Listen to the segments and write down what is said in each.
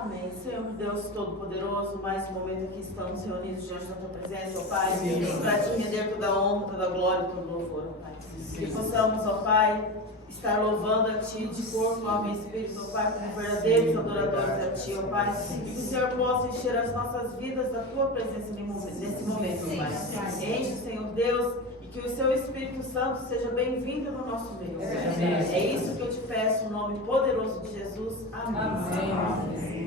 Amém. Senhor Deus Todo-Poderoso, mais um momento aqui estamos reunidos diante da Tua presença, ó Pai, para Te render toda a honra, toda a glória e todo o louvor, ó Pai. Que possamos, ó Pai, estar louvando a Ti de corpo, alma e espírito, ó Pai, como verdadeiros adoradores a Ti, ó Pai. E que o Senhor possa encher as nossas vidas da Tua presença nesse momento, ó Pai. Enche, Senhor Deus, e que o Seu Espírito Santo seja bem-vindo no nosso meio. É isso que eu te peço, no nome poderoso de Jesus. Amém. Amém.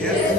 Yeah.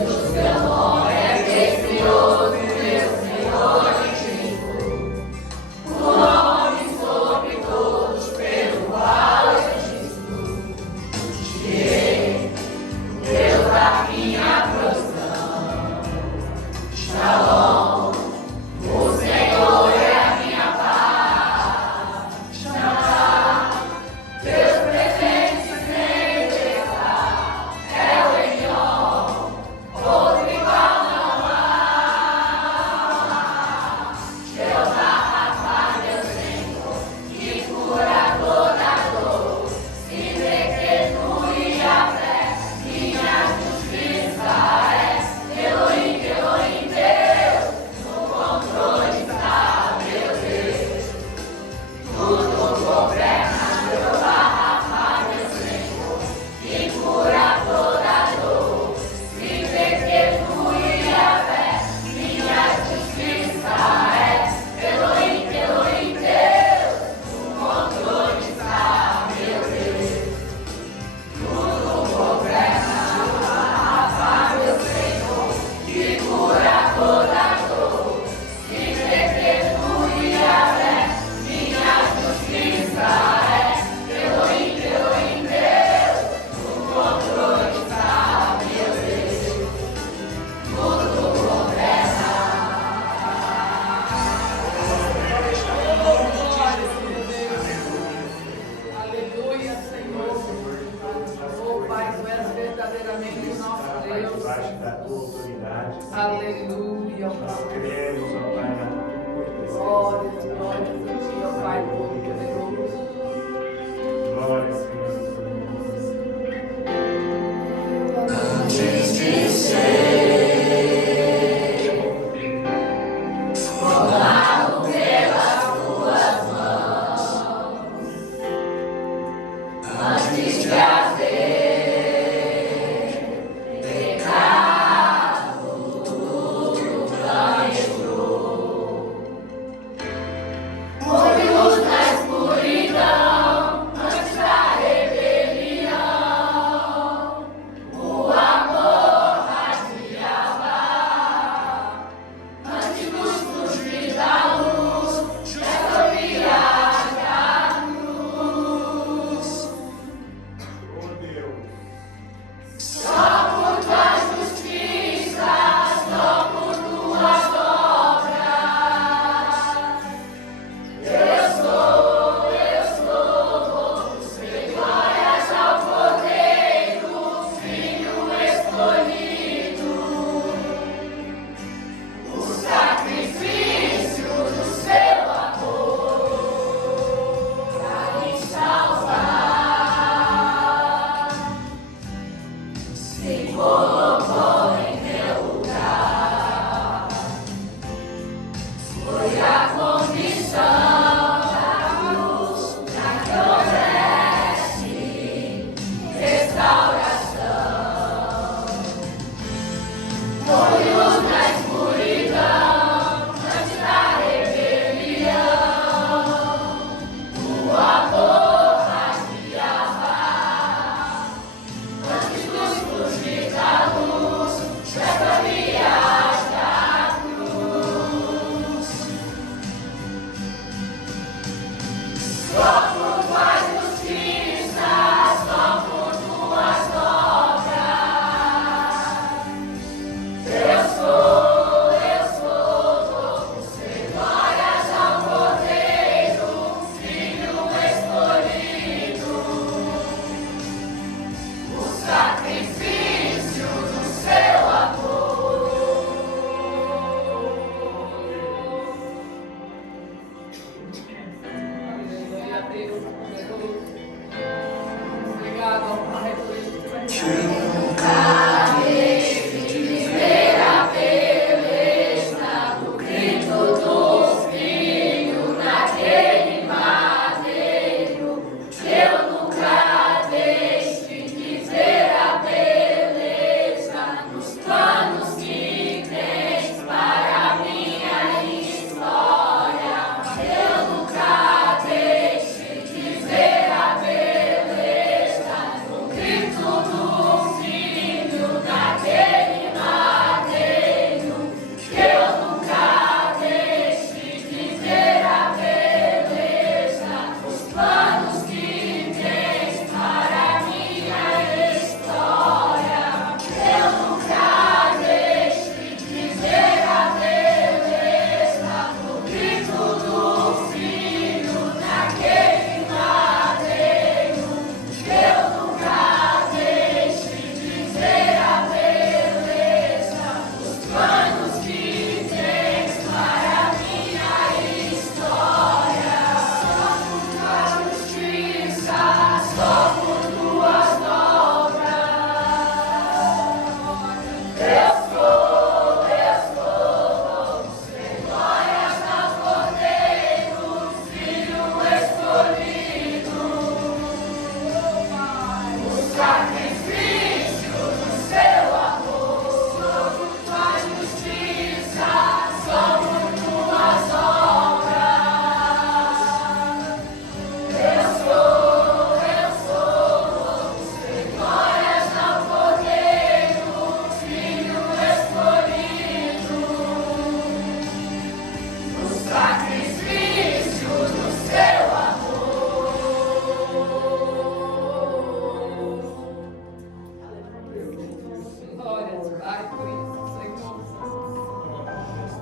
Senhor. Ai, por isso, Senhor.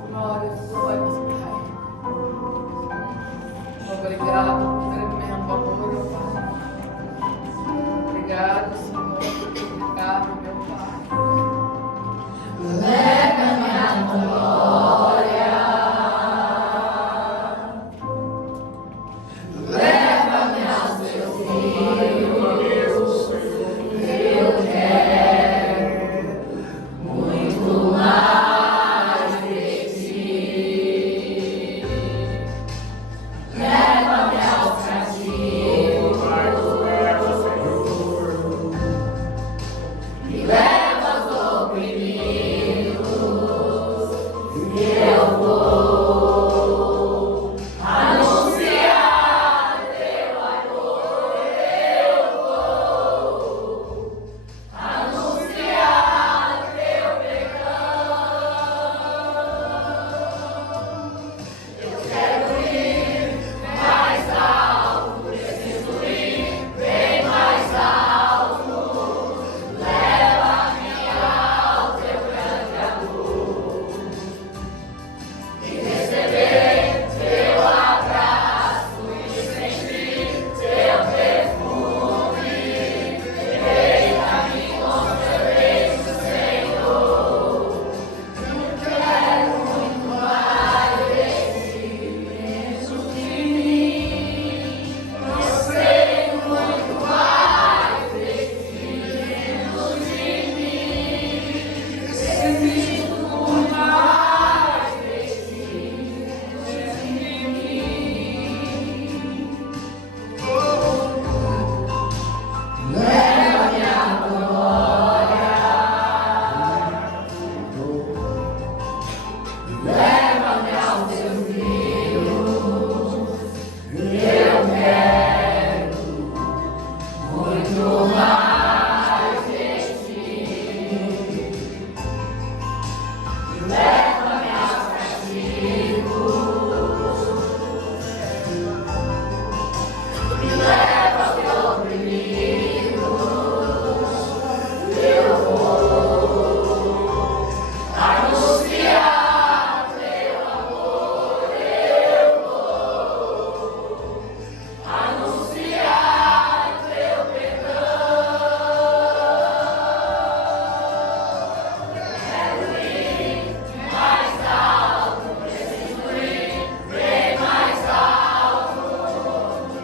Glória, glória, Pai. Obrigado por tremendo amor, meu Pai. Obrigado, Senhor, por publicar, meu Pai. Leva-me à tua glória. Leva-me aos teus rios. Eu quero muito mais de ti. Leva-me aos cativos. E leva aos oprimidos. Eu vou anunciar teu amor. Eu vou anunciar teu perdão. Eu quero ir mais alto, preciso ir bem mais alto. Leva-me ao teu grande amor e receber teu abraço e sentir teu perfume. Deita-me com teu beijo, Senhor. Eu quero muito mais de ti, menos de mim. Eu sei muito mais de ti, menos de mim. Preciso muito mais de ti, menos de mim. Leva-me à tua glória. Leva-me aos teus rios. Eu quero muito mais de ti. Leva-me aos cativos. Me leva ao teu oprimido. Eu vou anunciar teu amor. Eu vou anunciar teu perdão. Quero ir mais alto, preciso ir bem mais alto.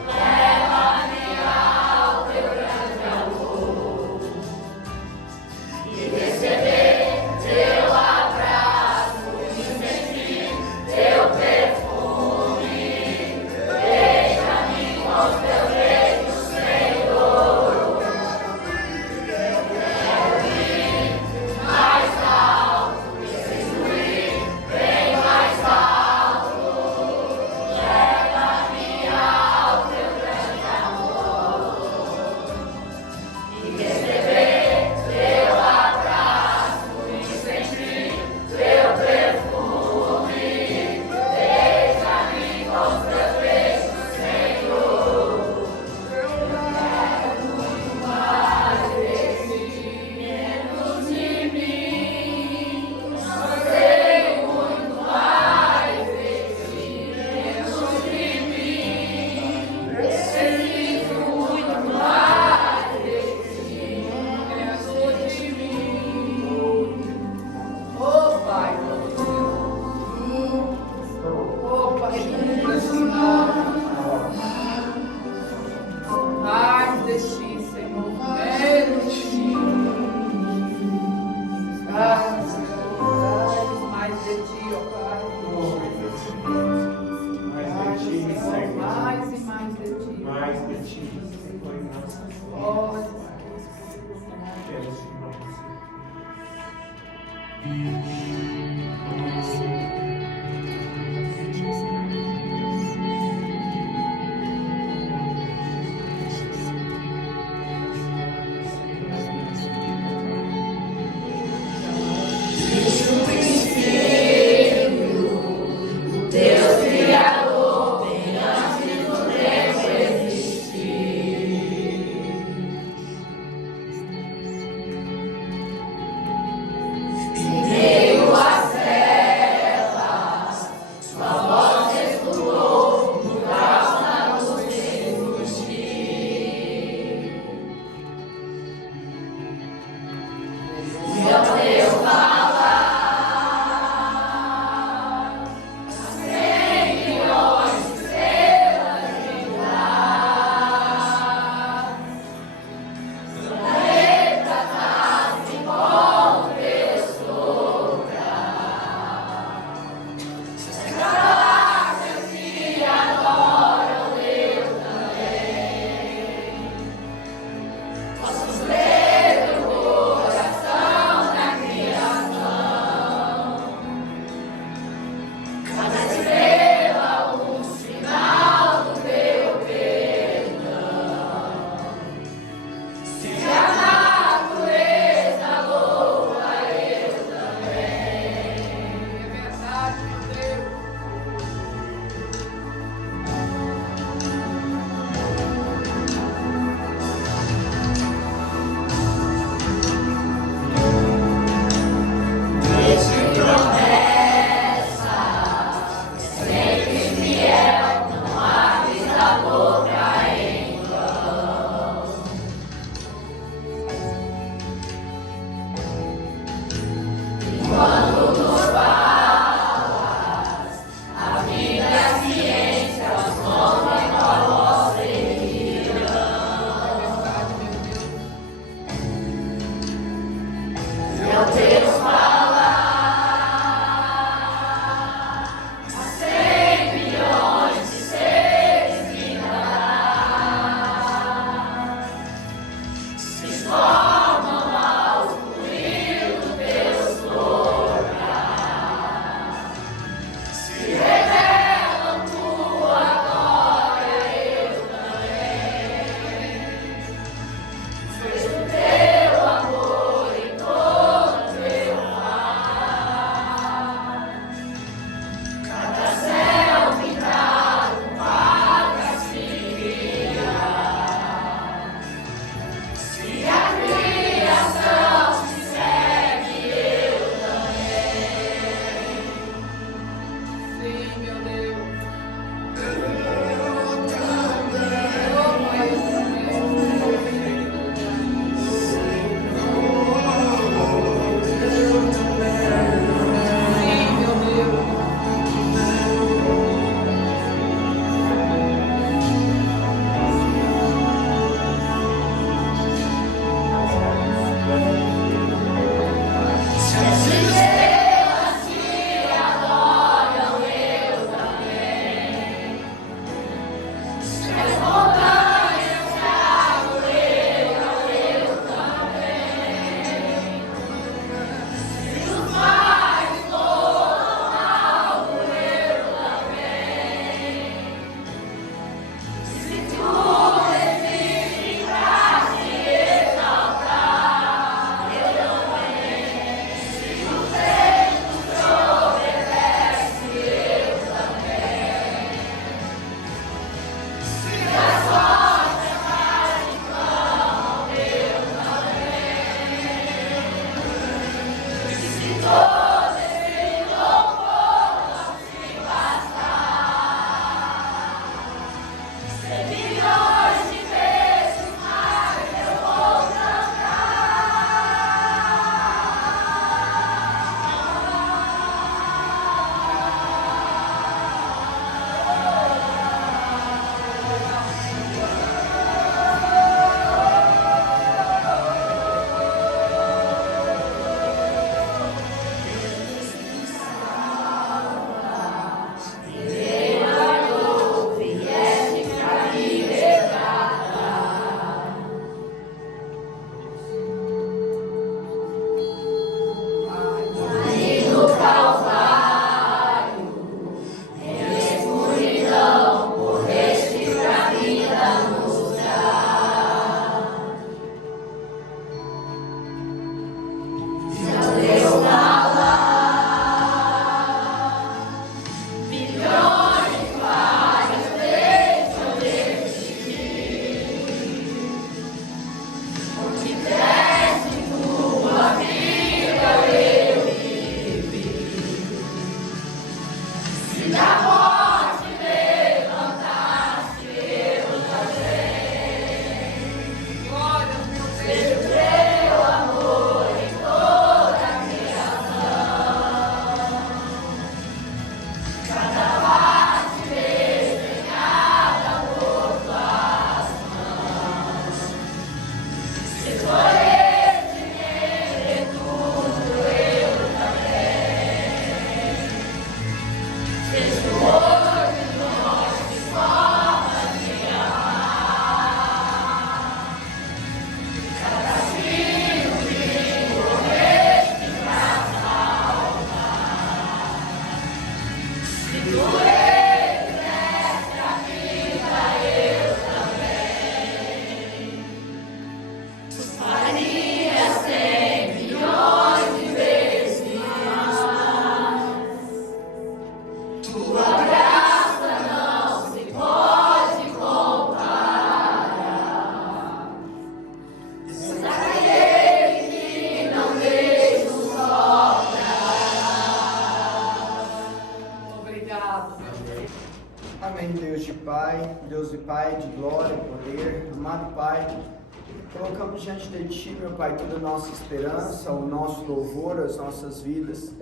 Leva-me ao teu grande amor e receber teu abraço e sentir teu perfume. Beija-me com os teus beijos, Senhor. Eu quero ir mais alto, preciso ir bem mais alto. Leva-me ao teu grande amor e receber teu abraço e sentir teu perfume. Beija-me com os teus beijos, Senhor. Eu quero muito mais de ti, menos de mim. Eu sei muito mais de ti, menos de mim. Preciso muito mais de ti, menos de mim. Oh, Pai, oh, Pai, mais de ti, Senhor, menos de ti. Ah, Senhor, mais de ti, ó Pai. Mais de ti, Senhor. Mais e mais de ti. Mais de ti, Senhor, em nossas vidas. Oh, Quero te louvar. Deus Criador, bem antes do tempo existir. Amém, Deus de Pai, Deus de Pai, de glória e poder, amado Pai, Colocamos diante de Ti, meu Pai, toda a nossa esperança, o nosso louvor, as nossas vidas,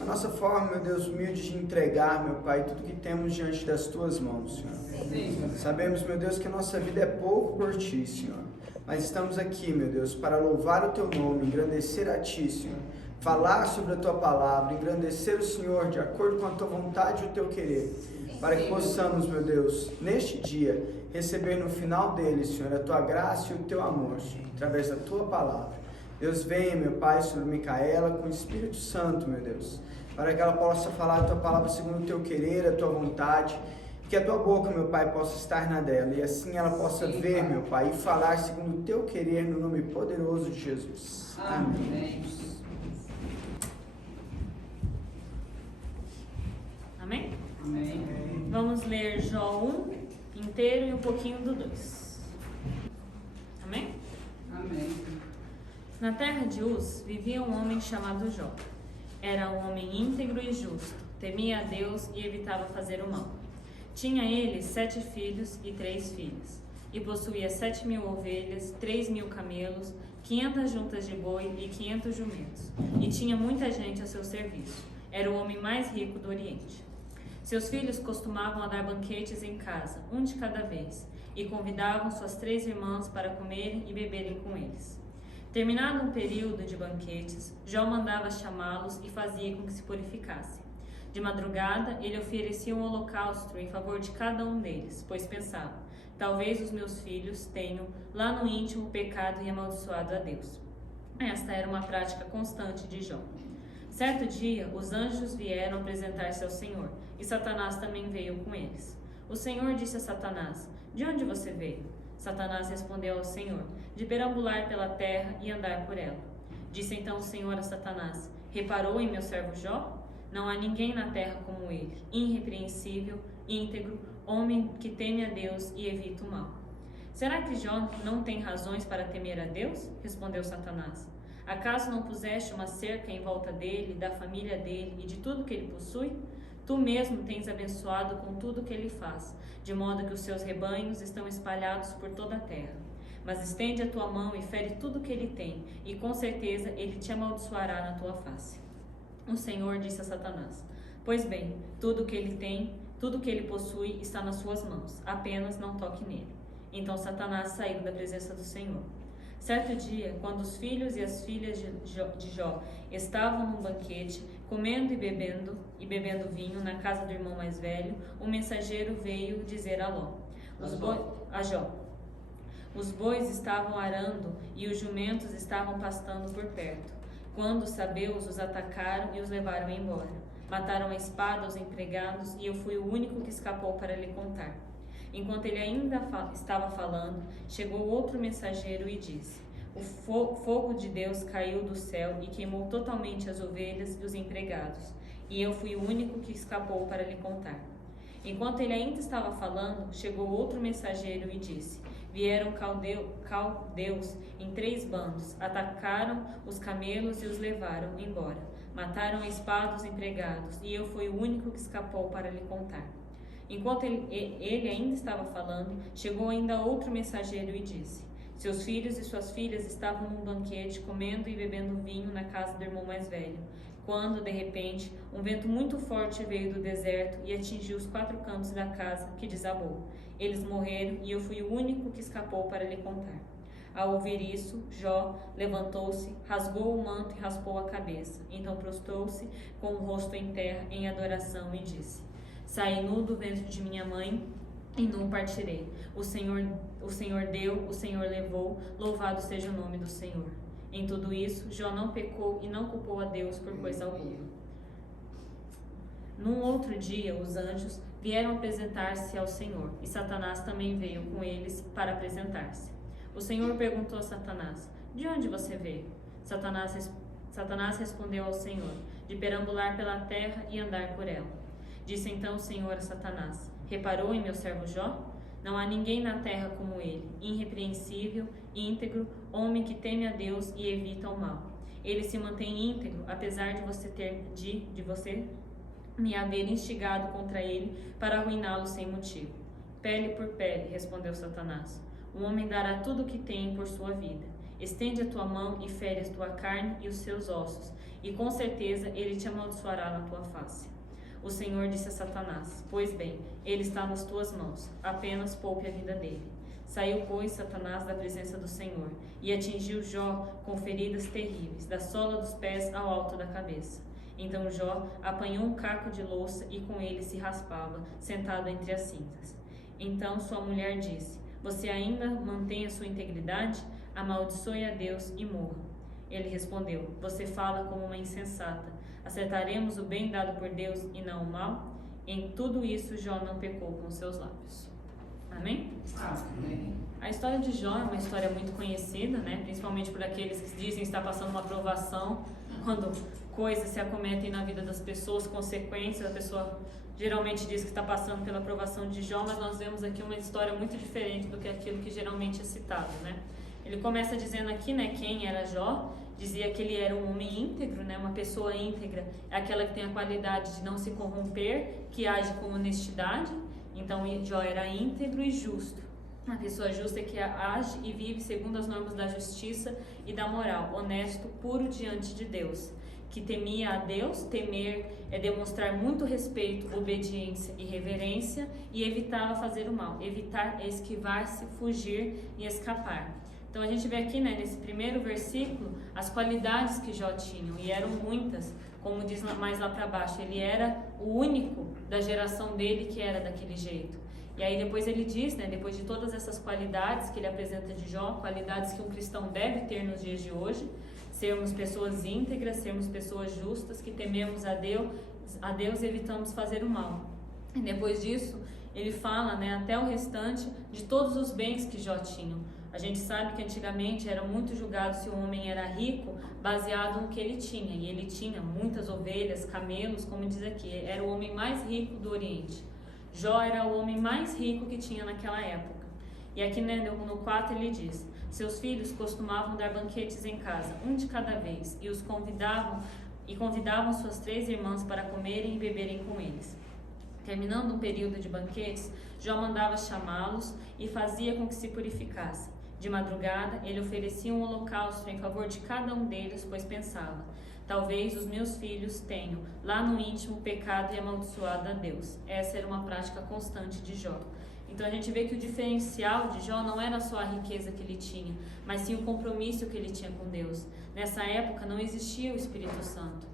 a nossa forma, meu Deus, humilde de entregar, meu Pai, tudo que temos diante das Tuas mãos, Senhor. Sabemos, meu Deus, que a nossa vida é pouco por Ti, Senhor, mas estamos aqui, meu Deus, para louvar o Teu nome, engrandecer a Ti, Senhor, falar sobre a Tua palavra, engrandecer o Senhor de acordo com a Tua vontade e o Teu querer, para que possamos, meu Deus, neste dia, receber no final dele, Senhor, a Tua graça e o Teu amor, Senhor, através da Tua palavra. Deus, venha, meu Pai, sobre Micaela com o Espírito Santo, meu Deus, para que ela possa falar a Tua palavra segundo o Teu querer, a Tua vontade, que a Tua boca, meu Pai, possa estar na dela, e assim ela possa ver, meu Pai, e falar segundo o Teu querer, no nome poderoso de Jesus. Amém. Amém? Amém. Vamos ler Jó 1 inteiro e um pouquinho do 2. Amém? Amém. Na terra de Uz vivia um homem chamado Jó. Era um homem íntegro e justo, temia a Deus e evitava fazer o mal. Tinha ele 7 filhos e 3 filhas, e possuía 7.000 ovelhas, 3.000 camelos, 500 juntas de boi e 500 jumentos, e tinha muita gente a seu serviço. Era o homem mais rico do Oriente. Seus filhos costumavam a dar banquetes em casa, um de cada vez, e convidavam suas 3 irmãs para comerem e beberem com eles. Terminado um período de banquetes, Jó mandava chamá-los e fazia com que se purificassem. De madrugada, ele oferecia um holocausto em favor de cada um deles, pois pensava, talvez os meus filhos tenham lá no íntimo pecado e amaldiçoado a Deus. Esta era uma prática constante de Jó. Certo dia, os anjos vieram apresentar-se ao Senhor, e Satanás também veio com eles. O Senhor disse a Satanás, de onde você veio? Satanás respondeu ao Senhor, de perambular pela terra e andar por ela. Disse então o Senhor a Satanás, reparou em meu servo Jó? Não há ninguém na terra como ele, irrepreensível, íntegro, homem que teme a Deus e evita o mal. Será que Jó não tem razões para temer a Deus? Respondeu Satanás. Acaso não puseste uma cerca em volta dele, da família dele e de tudo que ele possui? Tu mesmo tens abençoado com tudo que ele faz, de modo que os seus rebanhos estão espalhados por toda a terra. Mas estende a tua mão e fere tudo que ele tem, e com certeza ele te amaldiçoará na tua face. O Senhor disse a Satanás, pois bem, tudo que ele tem, tudo que ele possui está nas suas mãos, apenas não toque nele. Então Satanás saiu da presença do Senhor. Certo dia, quando os filhos e as filhas de Jó estavam num banquete, comendo e bebendo vinho na casa do irmão mais velho, um mensageiro veio dizer a Jó. Os bois estavam arando e os jumentos estavam pastando por perto, quando os sabeus os atacaram e os levaram embora. Mataram a espada os empregados e eu fui o único que escapou para lhe contar. Enquanto ele ainda estava falando, chegou outro mensageiro e disse, o fogo de Deus caiu do céu e queimou totalmente as ovelhas e os empregados, e eu fui o único que escapou para lhe contar. Enquanto ele ainda estava falando, chegou outro mensageiro e disse, vieram caldeus em 3 bandos, atacaram os camelos e os levaram embora. Mataram a espada os empregados, e eu fui o único que escapou para lhe contar. Enquanto ele ainda estava falando, chegou ainda outro mensageiro e disse, seus filhos e suas filhas estavam num banquete, comendo e bebendo vinho na casa do irmão mais velho, quando, de repente, um vento muito forte veio do deserto e atingiu os 4 cantos da casa, que desabou. Eles morreram e eu fui o único que escapou para lhe contar. Ao ouvir isso, Jó levantou-se, rasgou o manto e raspou a cabeça. Então prostrou-se com o rosto em terra em adoração e disse, saí nu do ventre de minha mãe e nu partirei. O Senhor deu, o Senhor levou, louvado seja o nome do Senhor. Em tudo isso, Jó não pecou e não culpou a Deus por coisa alguma. Num outro dia, os anjos vieram apresentar-se ao Senhor, e Satanás também veio com eles para apresentar-se. O Senhor perguntou a Satanás, de onde você veio? Satanás respondeu ao Senhor, de perambular pela terra e andar por ela. Disse então o Senhor a Satanás, reparou em meu servo Jó? Não há ninguém na terra como ele, irrepreensível, íntegro, homem que teme a Deus e evita o mal. Ele se mantém íntegro, apesar de você me haver instigado contra ele para arruiná-lo sem motivo. Pele por pele, respondeu Satanás. O homem dará tudo o que tem por sua vida. Estende a tua mão e fere a tua carne e os seus ossos, e com certeza ele te amaldiçoará na tua face. O Senhor disse a Satanás: Pois bem, ele está nas tuas mãos, apenas poupe a vida dele. Saiu, pois, Satanás da presença do Senhor, e atingiu Jó com feridas terríveis, da sola dos pés ao alto da cabeça. Então Jó apanhou um caco de louça e com ele se raspava, sentado entre as cinzas. Então sua mulher disse: Você ainda mantém a sua integridade? Amaldiçoe a Deus e morra. Ele respondeu: Você fala como uma insensata. Acertaremos o bem dado por Deus e não o mal? Em tudo isso Jó não pecou com seus lábios. Amém? Amém. A história de Jó é uma história muito conhecida, né? Principalmente por aqueles que dizem estar passando uma provação, quando coisas se acometem na vida das pessoas, consequências, a pessoa geralmente diz que está passando pela provação de Jó, mas nós vemos aqui uma história muito diferente do que aquilo que geralmente é citado, né? Ele começa dizendo aqui, né, quem era Jó. Dizia que ele era um homem íntegro, né? Uma pessoa íntegra é aquela que tem a qualidade de não se corromper, que age com honestidade. Então Jó era íntegro e justo. A pessoa justa é que age e vive segundo as normas da justiça e da moral, honesto, puro diante de Deus, que temia a Deus. Temer é demonstrar muito respeito, obediência e reverência, e evitava fazer o mal. Evitar é esquivar-se, fugir e escapar. Então a gente vê aqui, né, nesse primeiro versículo, as qualidades que Jó tinha, e eram muitas, como diz mais lá para baixo, ele era o único da geração dele que era daquele jeito. E aí depois ele diz, né, depois de todas essas qualidades que ele apresenta de Jó, qualidades que um cristão deve ter nos dias de hoje, sermos pessoas íntegras, sermos pessoas justas, que tememos a Deus e evitamos fazer o mal. E depois disso, ele fala, né, até o restante de todos os bens que Jó tinha. A gente sabe que antigamente era muito julgado se o homem era rico baseado no que ele tinha. E ele tinha muitas ovelhas, camelos, como diz aqui. Era o homem mais rico do Oriente. Jó era o homem mais rico que tinha naquela época. E aqui, né, no 4 ele diz: Seus filhos costumavam dar banquetes em casa, um de cada vez, e convidavam suas 3 irmãs para comerem e beberem com eles. Terminando um período de banquetes, Jó mandava chamá-los e fazia com que se purificassem. De madrugada, ele oferecia um holocausto em favor de cada um deles, pois pensava: talvez os meus filhos tenham, lá no íntimo, pecado e amaldiçoado a Deus. Essa era uma prática constante de Jó. Então a gente vê que o diferencial de Jó não era só a riqueza que ele tinha, mas sim o compromisso que ele tinha com Deus. Nessa época não existia o Espírito Santo.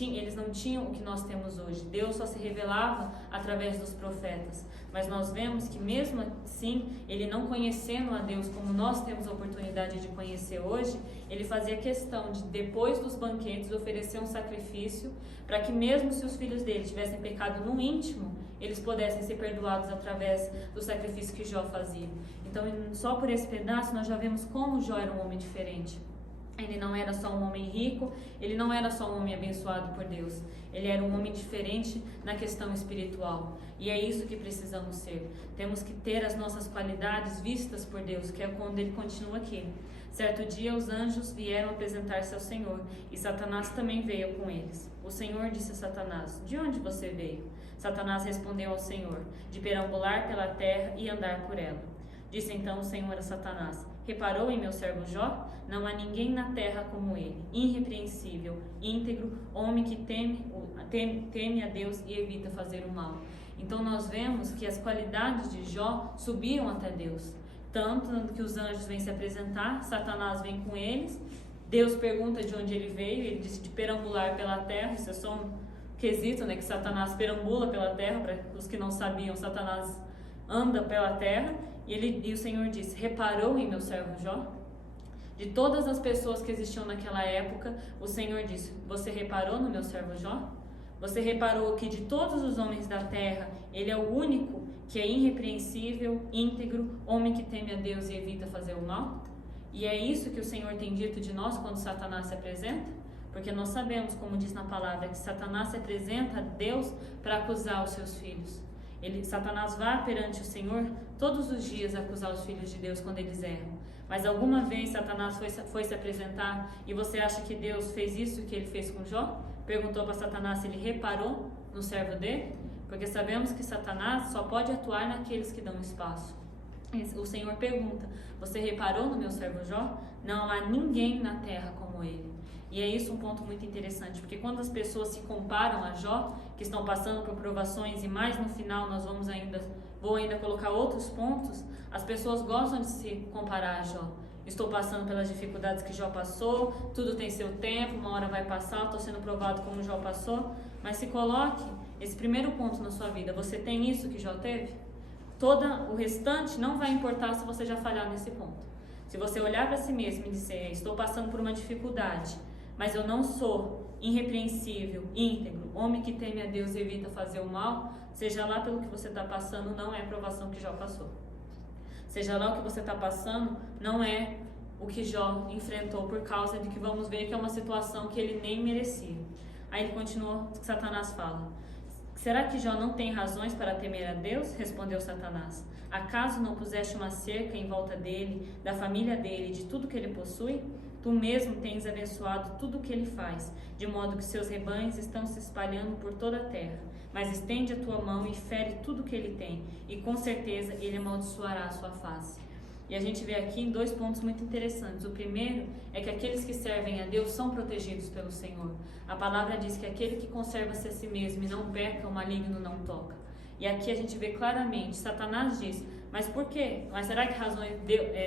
Eles não tinham o que nós temos hoje. Deus só se revelava através dos profetas. Mas nós vemos que mesmo assim, ele não conhecendo a Deus como nós temos a oportunidade de conhecer hoje, ele fazia questão de, depois dos banquetes, oferecer um sacrifício para que mesmo se os filhos dele tivessem pecado no íntimo, eles pudessem ser perdoados através do sacrifício que Jó fazia. Então, só por esse pedaço, nós já vemos como Jó era um homem diferente. Ele não era só um homem rico, ele não era só um homem abençoado por Deus. Ele era um homem diferente na questão espiritual. E é isso que precisamos ser. Temos que ter as nossas qualidades vistas por Deus, que é quando ele continua aqui. Certo dia os anjos vieram apresentar-se ao Senhor, e Satanás também veio com eles. O Senhor disse a Satanás: De onde você veio? Satanás respondeu ao Senhor: De perambular pela terra e andar por ela. Disse então o Senhor a Satanás: Reparou em meu servo Jó? Não há ninguém na terra como ele, irrepreensível, íntegro, homem que teme a Deus e evita fazer o mal. Então nós vemos que as qualidades de Jó subiram até Deus. Tanto que os anjos vêm se apresentar, Satanás vem com eles, Deus pergunta de onde ele veio, ele disse de perambular pela terra. Isso é só um quesito, né, que Satanás perambula pela terra. Para os que não sabiam, Satanás anda pela terra. E o Senhor disse: Reparou em meu servo Jó? De todas as pessoas que existiam naquela época, o Senhor disse: Você reparou no meu servo Jó? Você reparou que de todos os homens da terra, ele é o único que é irrepreensível, íntegro, homem que teme a Deus e evita fazer o mal? E é isso que o Senhor tem dito de nós quando Satanás se apresenta? Porque nós sabemos, como diz na palavra, que Satanás se apresenta a Deus para acusar os seus filhos. Satanás vai perante o Senhor todos os dias acusar os filhos de Deus quando eles erram. Mas alguma vez Satanás foi se apresentar e você acha que Deus fez isso que ele fez com Jó? Perguntou para Satanás se ele reparou no servo dele? Porque sabemos que Satanás só pode atuar naqueles que dão espaço. o Senhor pergunta: você reparou no meu servo Jó? Não há ninguém na terra como ele. E é isso um ponto muito interessante, porque quando as pessoas se comparam a Jó, que estão passando por provações, e mais no final vou ainda colocar outros pontos, as pessoas gostam de se comparar a Jó. Estou passando pelas dificuldades que Jó passou, tudo tem seu tempo, uma hora vai passar, estou sendo provado como Jó passou. Mas se coloque esse primeiro ponto na sua vida: você tem isso que Jó teve? Todo o restante não vai importar se você já falhar nesse ponto. Se você olhar para si mesmo e dizer: estou passando por uma dificuldade, mas eu não sou irrepreensível, íntegro, homem que teme a Deus e evita fazer o mal, seja lá pelo que você está passando, não é a provação que Jó passou. Seja lá o que você está passando, não é o que Jó enfrentou, por causa de que vamos ver que é uma situação que ele nem merecia. Aí ele continua, Satanás fala: será que Jó não tem razões para temer a Deus? Respondeu Satanás. Acaso não puseste uma cerca em volta dele, da família dele e de tudo que ele possui? Tu mesmo tens abençoado tudo o que ele faz, de modo que seus rebanhos estão se espalhando por toda a terra. Mas estende a tua mão e fere tudo o que ele tem, e com certeza ele amaldiçoará a sua face. E a gente vê aqui 2 pontos muito interessantes. O primeiro é que aqueles que servem a Deus são protegidos pelo Senhor. A palavra diz que aquele que conserva-se a si mesmo e não peca, o maligno não toca. E aqui a gente vê claramente, Satanás diz: mas por quê? Mas será que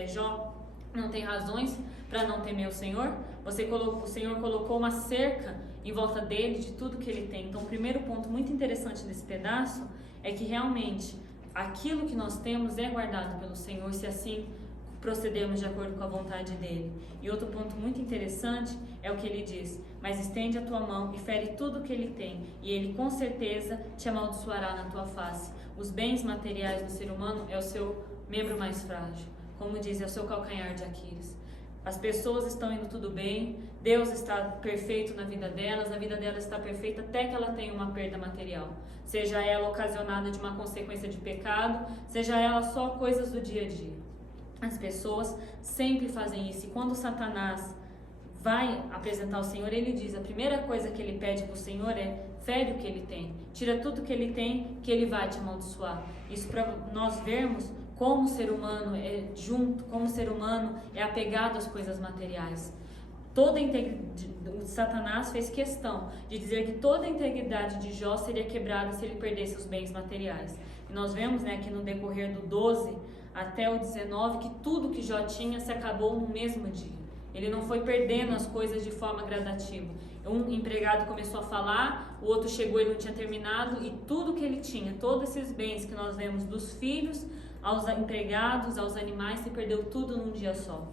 Jó não tem razões para não temer o Senhor? O Senhor colocou uma cerca em volta dele, de tudo que ele tem. Então, o primeiro ponto muito interessante desse pedaço é que realmente aquilo que nós temos é guardado pelo Senhor, se assim procedermos de acordo com a vontade dele. E outro ponto muito interessante é o que ele diz: mas estende a tua mão e fere tudo o que ele tem, e ele com certeza te amaldiçoará na tua face. Os bens materiais do ser humano é o seu membro mais frágil, como diz, é o seu calcanhar de Aquiles. As pessoas estão indo tudo bem, Deus está perfeito na vida delas, a vida delas está perfeita até que ela tenha uma perda material. Seja ela ocasionada de uma consequência de pecado, seja ela só coisas do dia a dia. As pessoas sempre fazem isso. E quando Satanás vai apresentar o Senhor, ele diz: a primeira coisa que ele pede para o Senhor é: fere o que ele tem, tira tudo que ele tem, que ele vai te amaldiçoar. Isso para nós vermos como o ser humano é como o ser humano é apegado às coisas materiais. Satanás fez questão de dizer que toda a integridade de Jó seria quebrada se ele perdesse os bens materiais. E nós vemos, aqui no decorrer do 12 até o 19, que tudo que Jó tinha se acabou no mesmo dia. Ele não foi perdendo as coisas de forma gradativa. Um empregado começou a falar, o outro chegou e não tinha terminado, e tudo que ele tinha, todos esses bens que nós vemos, dos filhos aos empregados, aos animais, se perdeu tudo num dia só.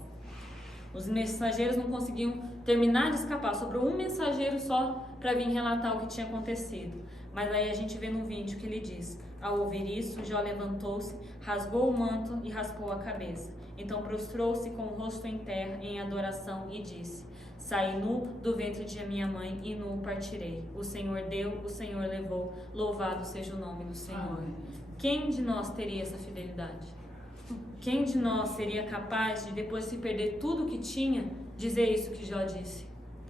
Os mensageiros não conseguiam terminar de escapar, sobrou um mensageiro só para vir relatar o que tinha acontecido. Mas aí a gente vê no vídeo que ele diz: ao ouvir isso, Jó levantou-se, rasgou o manto e raspou a cabeça. Então prostrou-se com o rosto em terra em adoração e disse: saí nu do ventre de minha mãe e nu partirei. O Senhor deu, o Senhor levou, louvado seja o nome do Senhor. Quem de nós teria essa fidelidade? Quem de nós seria capaz de, depois de se perder tudo que tinha, dizer isso que Jó disse?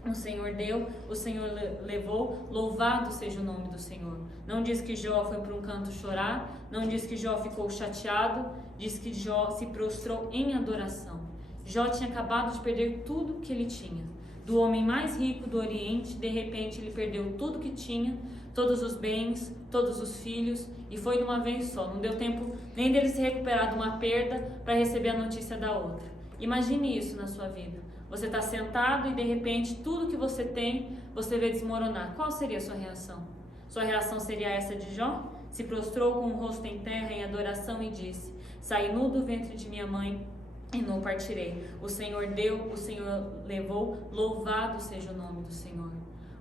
O Senhor deu, o Senhor levou, louvado seja o nome do Senhor. Não diz que Jó foi para um canto chorar, não diz que Jó ficou chateado, diz que Jó se prostrou em adoração. Jó tinha acabado de perder tudo que ele tinha. Do homem mais rico do Oriente, de repente ele perdeu tudo que tinha, todos os bens, todos os filhos, e foi de uma vez só. Não deu tempo nem dele se recuperar de uma perda para receber a notícia da outra. Imagine isso na sua vida. Você está sentado e de repente tudo que você tem, você vê desmoronar. Qual seria a sua reação? Sua reação seria essa de Jó? Se prostrou com o rosto em terra em adoração e disse: saí nu do ventre de minha mãe e não partirei. O Senhor deu, o Senhor levou, louvado seja o nome do Senhor.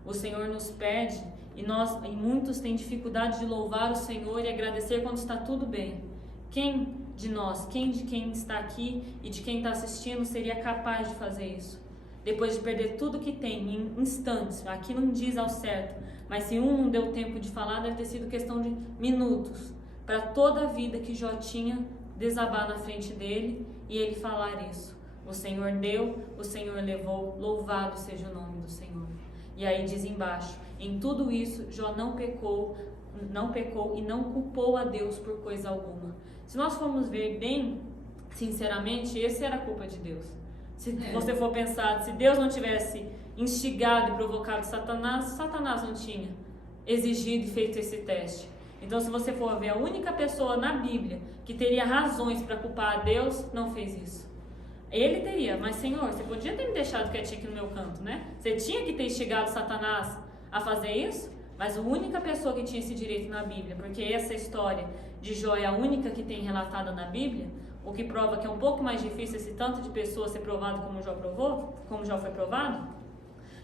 O Senhor nos pede, e muitos têm dificuldade de louvar o Senhor e agradecer quando está tudo bem. Quem de nós, quem está aqui e de quem está assistindo seria capaz de fazer isso? Depois de perder tudo que tem, em instantes, aqui não diz ao certo, mas se um não deu tempo de falar, deve ter sido questão de minutos, para toda a vida que Jó tinha desabar na frente dele e ele falar isso. O Senhor deu, o Senhor levou, louvado seja o nome do Senhor. E aí diz embaixo: em tudo isso Jó não pecou e não culpou a Deus por coisa alguma. Se nós formos ver bem Sinceramente, essa era a culpa de Deus. Se você for pensar, se Deus não tivesse instigado e provocado Satanás, Satanás não tinha exigido e feito esse teste. Então, se você for ver, a única pessoa na Bíblia que teria razões para culpar a Deus, não fez isso. Ele teria, mas Senhor, você podia ter me deixado quietinho aqui no meu canto, né? Você tinha que ter instigado Satanás a fazer isso, mas a única pessoa que tinha esse direito na Bíblia, porque essa história de Jó é a única que tem relatada na Bíblia, o que prova que é um pouco mais difícil esse tanto de pessoas ser provado como Jó foi provado,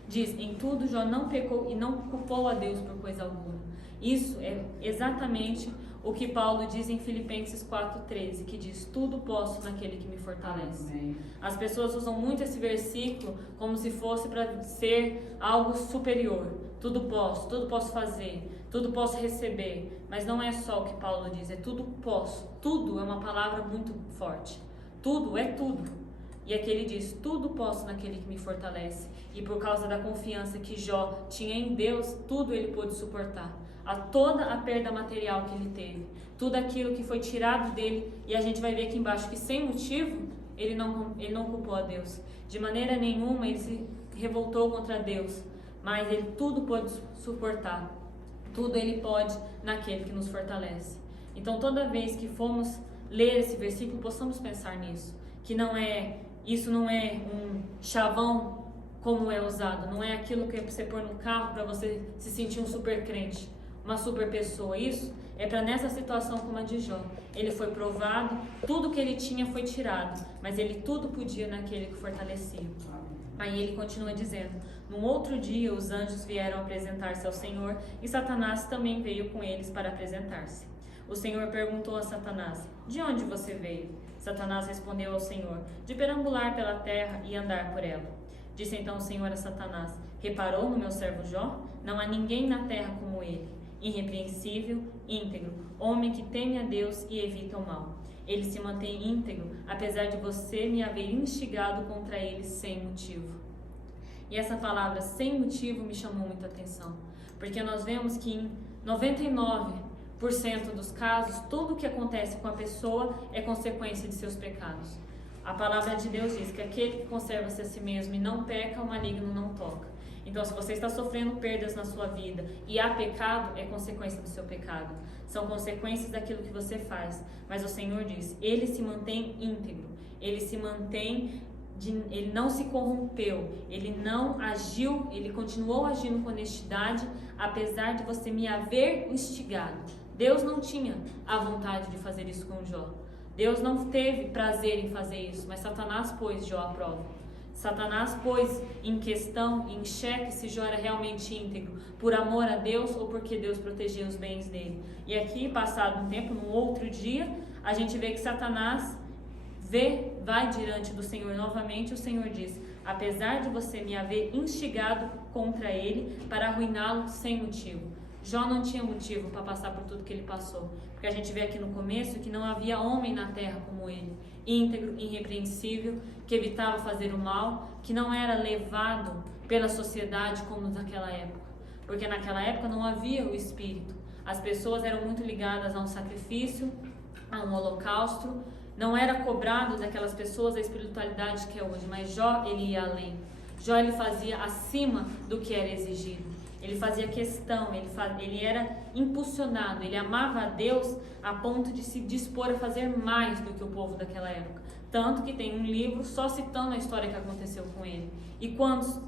diz, em tudo Jó não pecou e não culpou a Deus por coisa alguma. Isso é exatamente o que Paulo diz em Filipenses 4,13, que diz, tudo posso naquele que me fortalece. Amém. As pessoas usam muito esse versículo como se fosse para ser algo superior. Tudo posso fazer, tudo posso receber. Mas não é só o que Paulo diz, é tudo posso. Tudo é uma palavra muito forte. Tudo é tudo. E aqui ele diz, tudo posso naquele que me fortalece. E por causa da confiança que Jó tinha em Deus, tudo ele pôde suportar. Toda a perda material que ele teve, tudo aquilo que foi tirado dele, e a gente vai ver aqui embaixo que sem motivo, ele não culpou a Deus. De maneira nenhuma ele se revoltou contra Deus, mas ele tudo pôde suportar. Tudo ele pode naquele que nos fortalece. Então toda vez que formos ler esse versículo, possamos pensar nisso. Que isso não é um chavão como é usado. Não é aquilo que você põe no carro para você se sentir um super crente, uma super pessoa. Isso é para nessa situação como a de Jó. Ele foi provado, tudo que ele tinha foi tirado, mas ele tudo podia naquele que fortalecia. Aí ele continua dizendo, num outro dia os anjos vieram apresentar-se ao Senhor e Satanás também veio com eles para apresentar-se. O Senhor perguntou a Satanás, de onde você veio? Satanás respondeu ao Senhor, de perambular pela terra e andar por ela. Disse então o Senhor a Satanás, reparou no meu servo Jó? Não há ninguém na terra como ele, irrepreensível, íntegro, homem que teme a Deus e evita o mal. Ele se mantém íntegro, apesar de você me haver instigado contra ele sem motivo. E essa palavra sem motivo me chamou muita atenção, porque nós vemos que em 99% dos casos, tudo o que acontece com a pessoa é consequência de seus pecados. A palavra de Deus diz que aquele que conserva-se a si mesmo e não peca, o maligno não toca. Então, se você está sofrendo perdas na sua vida e há pecado, é consequência do seu pecado. São consequências daquilo que você faz. Mas o Senhor diz, ele se mantém íntegro, ele se mantém, ele não se corrompeu, ele não agiu, ele continuou agindo com honestidade, apesar de você me haver instigado. Deus não tinha a vontade de fazer isso com Jó. Deus não teve prazer em fazer isso, mas Satanás pôs Jó à prova. Satanás pôs em questão, em xeque, se Jó era realmente íntegro, por amor a Deus ou porque Deus protegia os bens dele. E aqui, passado um tempo, num outro dia, a gente vê que Satanás vai diante do Senhor novamente, o Senhor diz, apesar de você me haver instigado contra ele para arruiná-lo sem motivo. Jó não tinha motivo para passar por tudo que ele passou, porque a gente vê aqui no começo que não havia homem na terra como ele, íntegro, irrepreensível, que evitava fazer o mal, que não era levado pela sociedade como naquela época, porque naquela época não havia o Espírito. As pessoas eram muito ligadas a um sacrifício, a um holocausto, não era cobrado daquelas pessoas a espiritualidade que é hoje, mas Jó, ele ia além. Jó, ele fazia acima do que era exigido. Ele fazia questão, ele era impulsionado, ele amava a Deus a ponto de se dispor a fazer mais do que o povo daquela época. Tanto que tem um livro só citando a história que aconteceu com ele. E quantos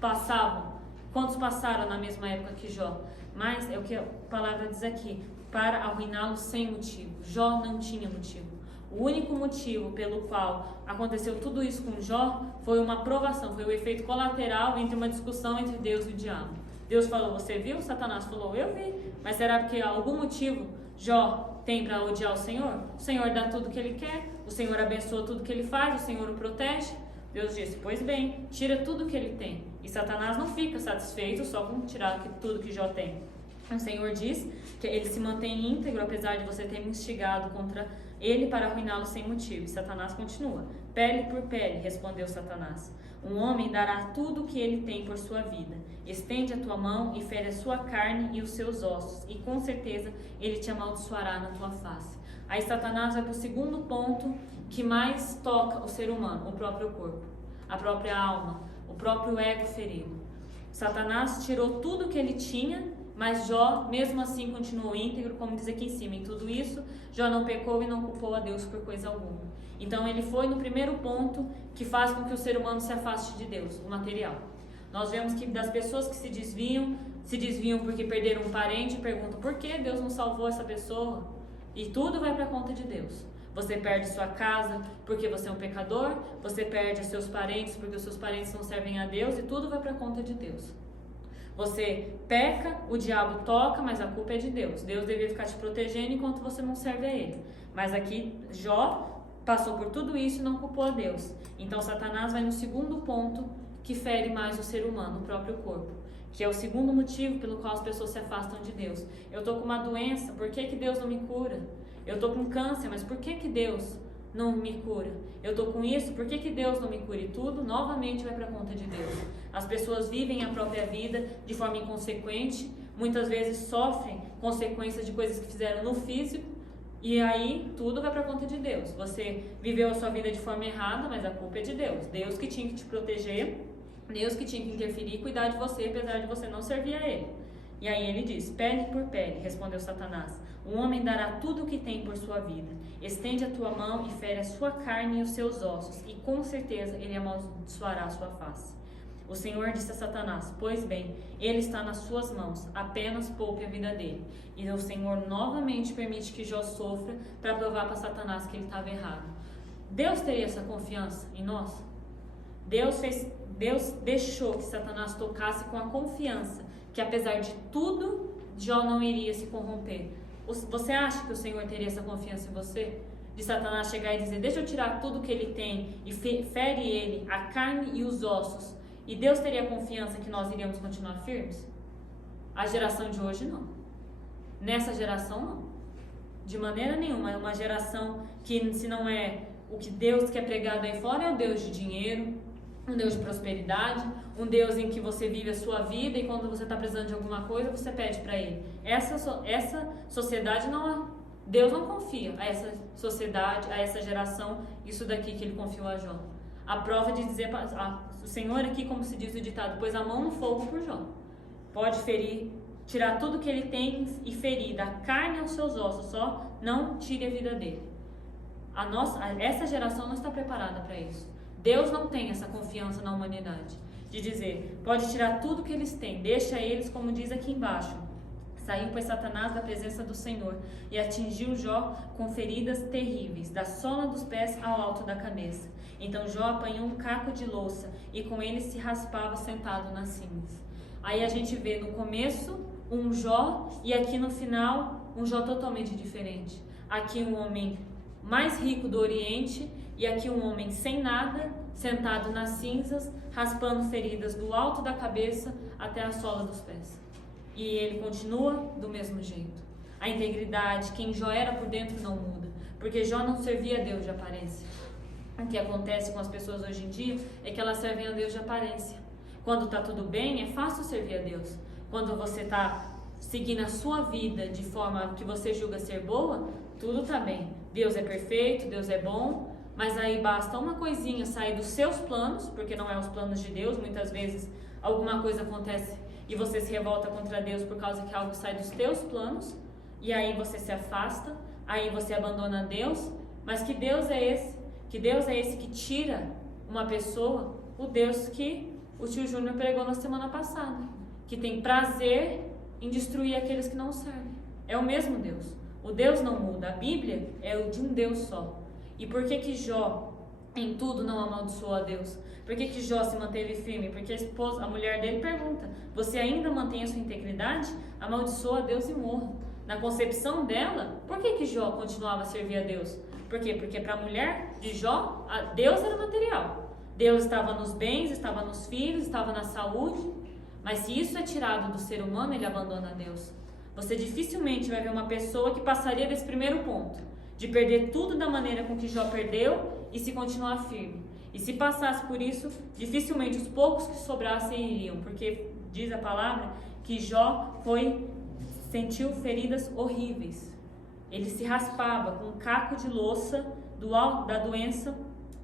passaram na mesma época que Jó? Mas é o que a palavra diz aqui, para arruiná-lo sem motivo. Jó não tinha motivo. O único motivo pelo qual aconteceu tudo isso com Jó foi uma provação, foi o efeito colateral entre uma discussão entre Deus e o diabo. Deus falou, você viu? Satanás falou, eu vi. Mas será porque algum motivo Jó tem para odiar o Senhor? O Senhor dá tudo que ele quer, o Senhor abençoa tudo que ele faz, o Senhor o protege. Deus disse, pois bem, tira tudo que ele tem. E Satanás não fica satisfeito só com tirar tudo que Jó tem. O Senhor diz que ele se mantém íntegro, apesar de você ter me instigado contra ele para arruiná-lo sem motivo. E Satanás continua. Pele por pele, respondeu Satanás. Um homem dará tudo o que ele tem por sua vida. Estende a tua mão e fere a sua carne e os seus ossos, e com certeza ele te amaldiçoará na tua face. Aí Satanás vai para o segundo ponto que mais toca o ser humano? O próprio corpo, a própria alma, o próprio ego ferido. Satanás tirou tudo que ele tinha, mas Jó, mesmo assim, continuou íntegro, como diz aqui em cima. Em tudo isso, Jó não pecou e não culpou a Deus por coisa alguma. Então, ele foi no primeiro ponto que faz com que o ser humano se afaste de Deus, o material. Nós vemos que das pessoas que se desviam porque perderam um parente, perguntam por que Deus não salvou essa pessoa? E tudo vai para a conta de Deus. Você perde sua casa porque você é um pecador, você perde seus parentes porque os seus parentes não servem a Deus, e tudo vai para a conta de Deus. Você peca, o diabo toca, mas a culpa é de Deus. Deus deveria ficar te protegendo enquanto você não serve a Ele. Mas aqui Jó passou por tudo isso e não culpou a Deus. Então Satanás vai no segundo ponto que fere mais o ser humano, o próprio corpo, que é o segundo motivo pelo qual as pessoas se afastam de Deus. Eu estou com uma doença, por que Deus não me cura? Eu estou com câncer, mas por que Deus não me cura? Eu estou com isso, por que Deus não me cura? E tudo novamente vai para a conta de Deus. As pessoas vivem a própria vida de forma inconsequente, muitas vezes sofrem consequências de coisas que fizeram no físico, e aí tudo vai para a conta de Deus. Você viveu a sua vida de forma errada, mas a culpa é de Deus. Deus que tinha que te proteger, Deus que tinha que interferir e cuidar de você, apesar de você não servir a Ele. E aí ele diz: pele por pele, respondeu Satanás. O homem dará tudo o que tem por sua vida. Estende a tua mão e fere a sua carne e os seus ossos, e com certeza ele amaldiçoará a sua face. O Senhor disse a Satanás: pois bem, ele está nas suas mãos, apenas poupe a vida dele. E o Senhor novamente permite que Jó sofra para provar para Satanás que ele estava errado. Deus teria essa confiança em nós? Deus deixou que Satanás tocasse com a confiança que, apesar de tudo, Jó não iria se corromper. Você acha que o Senhor teria essa confiança em você? De Satanás chegar e dizer: deixa eu tirar tudo que ele tem, e fere ele, a carne e os ossos, e Deus teria confiança que nós iríamos continuar firmes? A geração de hoje não. Nessa geração não. De maneira nenhuma. É uma geração que, se não é o que Deus quer pregar daí fora, é o Deus de dinheiro, um Deus de prosperidade, um Deus em que você vive a sua vida e quando você está precisando de alguma coisa, você pede para Ele. Essa sociedade Deus não confia a essa sociedade, a essa geração, isso daqui que Ele confiou a Jó. A prova de dizer, o Senhor aqui, como se diz o ditado, pôs a mão no fogo por Jó. Pode ferir, tirar tudo que ele tem e ferir, da carne aos seus ossos, só não tire a vida dele. Essa geração não está preparada para isso. Deus não tem essa confiança na humanidade, de dizer: pode tirar tudo que eles têm, deixa eles, como diz aqui embaixo. Saiu, pois, Satanás da presença do Senhor e atingiu Jó com feridas terríveis, da sola dos pés ao alto da cabeça. Então Jó apanhou um caco de louça e com ele se raspava sentado nas cinzas. Aí a gente vê no começo um Jó e aqui no final um Jó totalmente diferente. Aqui um homem mais rico do Oriente e aqui um homem sem nada, sentado nas cinzas, raspando feridas do alto da cabeça até a sola dos pés. E ele continua do mesmo jeito. A integridade, quem Jó era por dentro, não muda, porque Jó não servia a Deus de aparência. O que acontece com as pessoas hoje em dia é que elas servem a Deus de aparência. Quando está tudo bem, é fácil servir a Deus. Quando você está seguindo a sua vida de forma que você julga ser boa, tudo está bem. Deus é perfeito, Deus é bom, mas aí basta uma coisinha sair dos seus planos, porque não é os planos de Deus. Muitas vezes alguma coisa acontece e você se revolta contra Deus por causa que algo sai dos teus planos, e aí você se afasta, aí você abandona Deus. Mas que Deus é esse? Que Deus é esse que tira uma pessoa? O Deus que o tio Júnior pregou na semana passada, que tem prazer em destruir aqueles que não servem. É o mesmo Deus. O Deus não muda. A Bíblia é o de um Deus só. E por que Jó em tudo não amaldiçoou a Deus? Por que Jó se manteve firme? Porque a mulher dele pergunta: você ainda mantém a sua integridade? Amaldiçoa a Deus e morra. Na concepção dela, por que Jó continuava a servir a Deus? Por quê? Porque para a mulher de Jó, Deus era material. Deus estava nos bens, estava nos filhos, estava na saúde. Mas se isso é tirado do ser humano, ele abandona Deus. Você dificilmente vai ver uma pessoa que passaria desse primeiro ponto, de perder tudo da maneira com que Jó perdeu e se continuar firme. E se passasse por isso, dificilmente os poucos que sobrassem iriam, porque diz a palavra que Jó sentiu feridas horríveis. Ele se raspava com um caco de louça da doença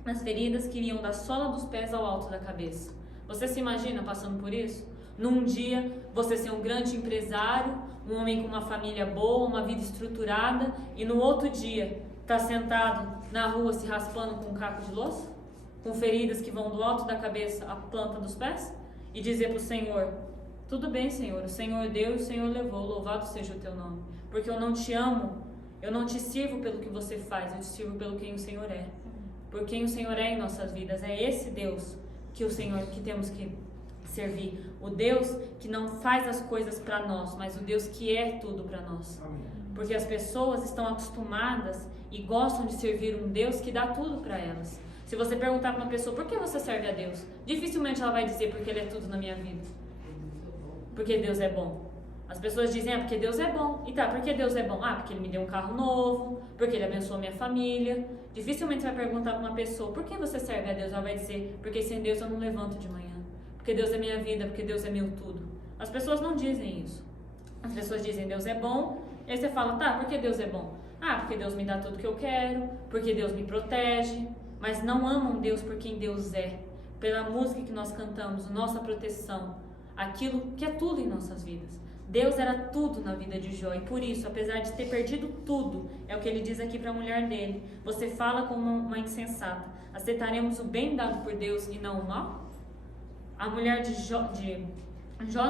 nas feridas que iam da sola dos pés ao alto da cabeça. Você se imagina passando por isso? Num dia, você ser um grande empresário, um homem com uma família boa, uma vida estruturada, e no outro dia, tá sentado na rua se raspando com um caco de louça? Com feridas que vão do alto da cabeça à planta dos pés? E dizer para o Senhor: tudo bem, Senhor, o Senhor deu e o Senhor levou, louvado seja o teu nome. Porque eu não te amo, eu não te sirvo pelo que você faz, eu te sirvo pelo quem o Senhor é. Por quem o Senhor é em nossas vidas. É esse Deus que temos que servir. O Deus que não faz as coisas para nós, mas o Deus que é tudo para nós. Porque as pessoas estão acostumadas e gostam de servir um Deus que dá tudo para elas. Se você perguntar para uma pessoa: por que você serve a Deus? Dificilmente ela vai dizer: porque Ele é tudo na minha vida. Porque Deus é bom. As pessoas dizem: porque Deus é bom. E tá, por que Deus é bom? Porque Ele me deu um carro novo, porque Ele abençoou minha família. Dificilmente você vai perguntar para uma pessoa: por que você serve a Deus? Ela vai dizer: porque sem Deus eu não levanto de manhã. Porque Deus é minha vida, porque Deus é meu tudo. As pessoas não dizem isso. As pessoas dizem: Deus é bom. E aí você fala: tá, por que Deus é bom? Porque Deus me dá tudo que eu quero, porque Deus me protege. Mas não amam Deus por quem Deus é, pela música que nós cantamos, nossa proteção, aquilo que é tudo em nossas vidas. Deus era tudo na vida de Jó, e por isso, apesar de ter perdido tudo, é o que ele diz aqui para a mulher dele: você fala como uma insensata, aceitaremos o bem dado por Deus e não o mal? A mulher de Jó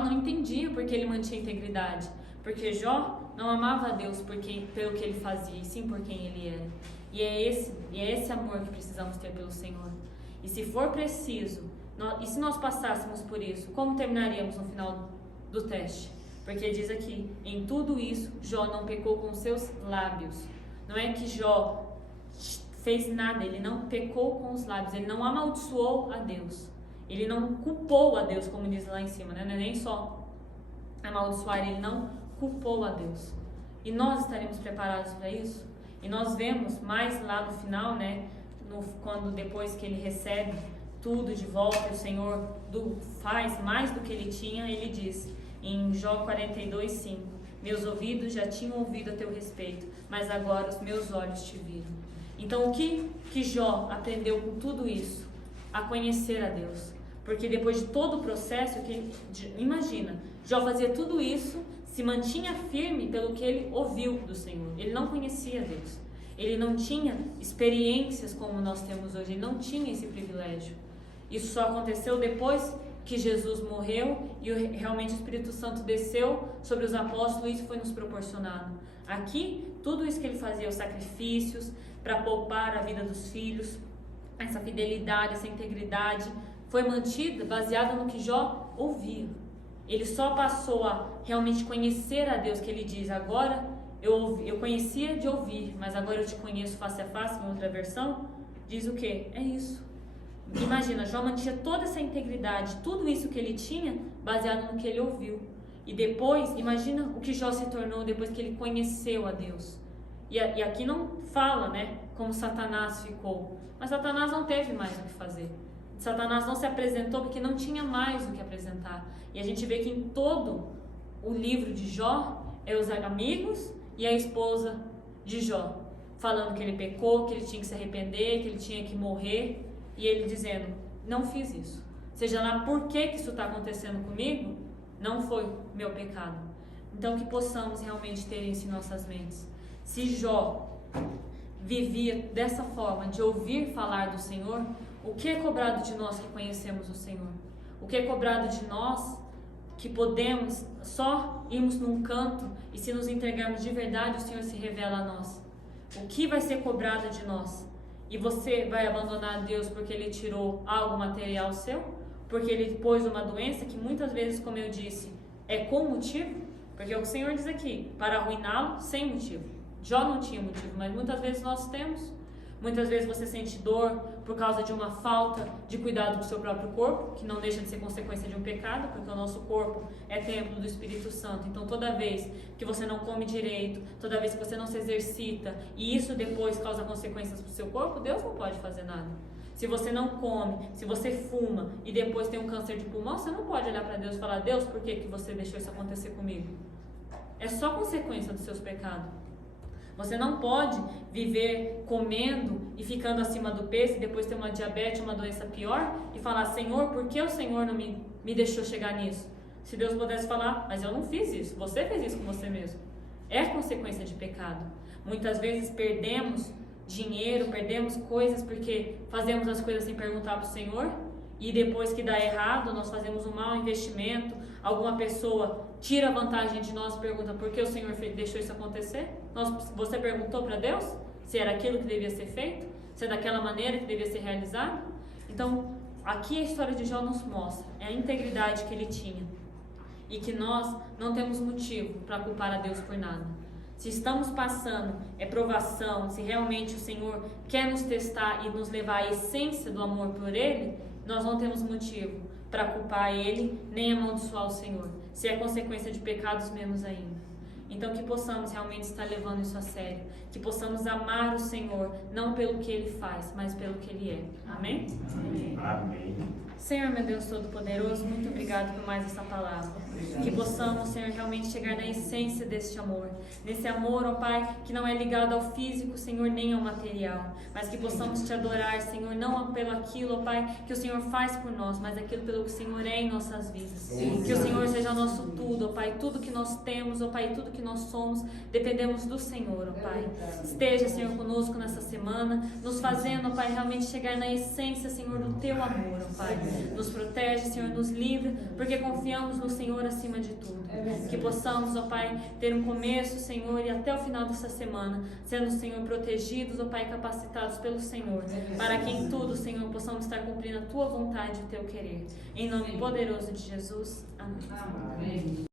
não entendia porque ele mantinha integridade, porque Jó não amava a Deus pelo que ele fazia, e sim por quem ele era. E é esse amor que precisamos ter pelo Senhor. E se for preciso, e se nós passássemos por isso, como terminaríamos no final do teste? Porque diz aqui: em tudo isso, Jó não pecou com seus lábios. Não é que Jó fez nada, ele não pecou com os lábios, ele não amaldiçoou a Deus. Ele não culpou a Deus, como diz lá em cima, né? Não é nem só amaldiçoar, ele não culpou a Deus. E nós estaremos preparados para isso? E nós vemos mais lá no final, né? Quando depois que ele recebe tudo de volta, o Senhor faz mais do que ele tinha, ele diz em Jó 42:5: meus ouvidos já tinham ouvido a teu respeito, mas agora os meus olhos te viram. Então o que Jó aprendeu com tudo isso? A conhecer a Deus. Porque depois de todo o processo, imagina, Jó fazia tudo isso, se mantinha firme pelo que ele ouviu do Senhor. Ele não conhecia Deus. Ele não tinha experiências como nós temos hoje. Ele não tinha esse privilégio. Isso só aconteceu depois que Jesus morreu e realmente o Espírito Santo desceu sobre os apóstolos, e isso foi nos proporcionado. Aqui, tudo isso que ele fazia, os sacrifícios para poupar a vida dos filhos, essa fidelidade, essa integridade, foi mantida baseada no que Jó ouvia. Ele só passou a realmente conhecer a Deus, que ele diz: agora eu conhecia de ouvir, mas agora eu te conheço face a face. Em outra versão, diz o quê? É isso. Imagina, Jó mantinha toda essa integridade, tudo isso que ele tinha, baseado no que ele ouviu. E depois, imagina o que Jó se tornou depois que ele conheceu a Deus. E aqui não fala, né, como Satanás ficou. Mas Satanás não teve mais o que fazer. Satanás não se apresentou porque não tinha mais o que apresentar. E a gente vê que em todo o livro de Jó, é os amigos e a esposa de Jó, falando que ele pecou, que ele tinha que se arrepender, que ele tinha que morrer. E ele dizendo: não fiz isso. Seja lá por que isso está acontecendo comigo, não foi meu pecado. Então que possamos realmente ter isso em nossas mentes. Se Jó vivia dessa forma, de ouvir falar do Senhor, o que é cobrado de nós que conhecemos o Senhor? O que é cobrado de nós que podemos só irmos num canto e, se nos entregarmos de verdade, o Senhor se revela a nós? O que vai ser cobrado de nós? E você vai abandonar Deus porque Ele tirou algo material seu? Porque Ele pôs uma doença que muitas vezes, como eu disse, é com motivo? Porque o Senhor diz aqui, para arruiná-lo sem motivo. Jó não tinha motivo, mas muitas vezes nós temos. Muitas vezes você sente dor por causa de uma falta de cuidado do seu próprio corpo, que não deixa de ser consequência de um pecado, porque o nosso corpo é templo do Espírito Santo. Então toda vez que você não come direito, toda vez que você não se exercita, e isso depois causa consequências para o seu corpo, Deus não pode fazer nada. Se você não come, se você fuma e depois tem um câncer de pulmão, você não pode olhar para Deus e falar: Deus, por que você deixou isso acontecer comigo? É só consequência dos seus pecados. Você não pode viver comendo e ficando acima do peso e depois ter uma diabetes, uma doença pior e falar, Senhor, por que o Senhor não me deixou chegar nisso? Se Deus pudesse falar, mas eu não fiz isso, você fez isso com você mesmo. É consequência de pecado. Muitas vezes perdemos dinheiro, perdemos coisas porque fazemos as coisas sem perguntar para o Senhor e depois que dá errado, nós fazemos um mau investimento, alguma pessoa tira vantagem de nós e pergunta por que o Senhor deixou isso acontecer? Você perguntou para Deus se era aquilo que devia ser feito? Se é daquela maneira que devia ser realizado? Então, aqui a história de Jó nos mostra a integridade que ele tinha e que nós não temos motivo para culpar a Deus por nada. Se estamos passando provação, se realmente o Senhor quer nos testar e nos levar à essência do amor por Ele, nós não temos motivo para culpar Ele, nem amaldiçoar o Senhor. Se é consequência de pecados, menos ainda. Então que possamos realmente estar levando isso a sério. Que possamos amar o Senhor, não pelo que Ele faz, mas pelo que Ele é. Amém? Amém. Senhor, meu Deus Todo-Poderoso, muito obrigado por mais essa palavra. Que possamos, Senhor, realmente chegar na essência deste amor. Nesse amor, ó Pai, que não é ligado ao físico, Senhor, nem ao material. Mas que possamos te adorar, Senhor, não pelo aquilo, ó Pai, que o Senhor faz por nós, mas aquilo pelo que o Senhor é em nossas vidas. Que o Senhor seja nosso tudo, ó Pai. Tudo que nós temos, ó Pai, tudo que nós somos, dependemos do Senhor, ó Pai. Esteja, Senhor, conosco nessa semana, nos fazendo, ó Pai, realmente chegar na essência, Senhor, do Teu amor, ó Pai. Nos protege, Senhor, nos livra, porque confiamos no Senhor acima de tudo. Que possamos, ó Pai, ter um começo, Senhor, e até o final dessa semana, sendo, Senhor, protegidos, ó Pai, capacitados pelo Senhor, para que em tudo, Senhor, possamos estar cumprindo a Tua vontade e o Teu querer. Em nome poderoso de Jesus. Amém.